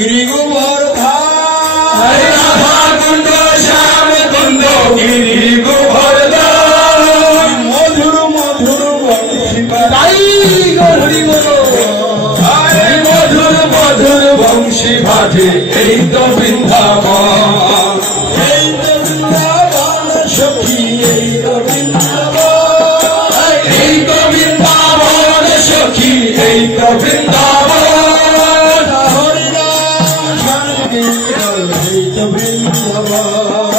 गिरि गोवर्धन हरे राधा कुंड श्याम कुंड गिरि गोवर्धन मधुर मधुर बंशी ताई गौरी बोलो हरे मधुर मधुर बंशी बाजे এই তো বৃন্দাবন এই তো বৃন্দাবন সখী এই তো বৃন্দাবন এই তো বৃন্দাবন সখী এই তো বৃন্দাবন হরি নাম সংকীর্তন এই তো বৃন্দাবন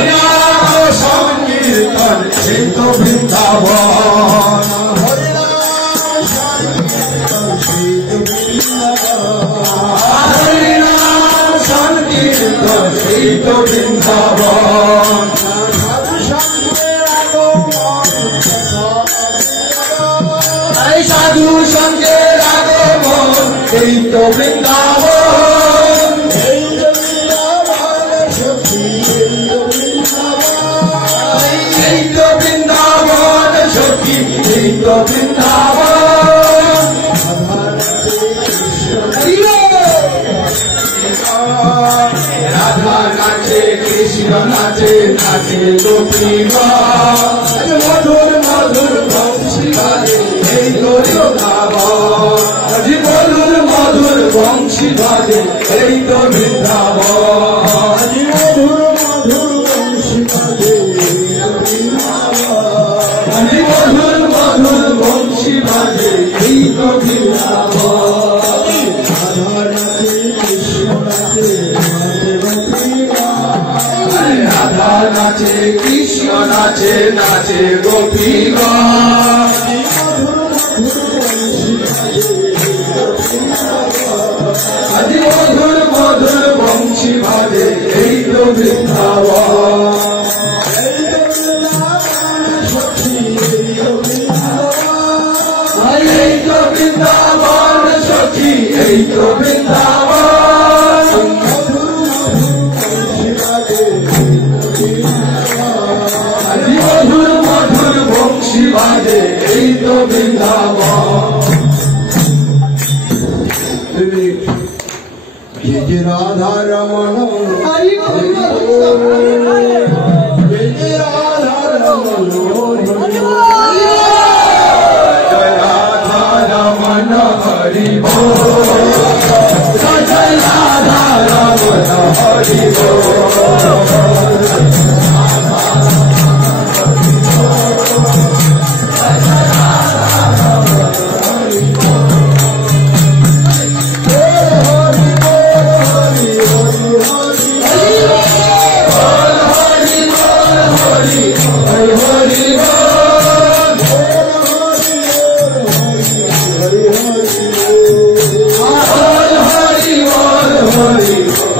হরি নাম সংকীর্তন এই তো বৃন্দাবন হরি নাম সংকীর্তন এই তো বৃন্দাবন সাধু সঙ্গের আগমন এই তো বৃন্দাবন এই তো বৃন্দাবন সখী এই তো বৃন্দাবন এই তো বৃন্দাবন সখী এই তো বৃন্দাবন রাধা নাচে কৃষ্ণ নাচে নাচে গোপীগণ মধুর মধুর বংশী বাজে এই তো বৃন্দাবন মধুর মধুর বংশী বাজে এই তো বৃন্দাবন মধুর মধুর বংশী বাজে মধুর মধুর বংশী বাজে এই তো বৃন্দাবন রাধা নাচে কৃষ্ণ নাচে নাচে গোপীগণ আদি মধুর মধুর বংশী বাজে এই তো বৃন্দাবন এই তো বৃন্দাবন সখী এই তো বৃন্দাবন আদি মধুর মধুর বংশী বাজে এই তো বৃন্দাবন যে রাধা রমণ যে রাধা রমণ রাধা রমণ হরি বল জয় রাধা রমণ হরি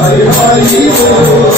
হরি হরি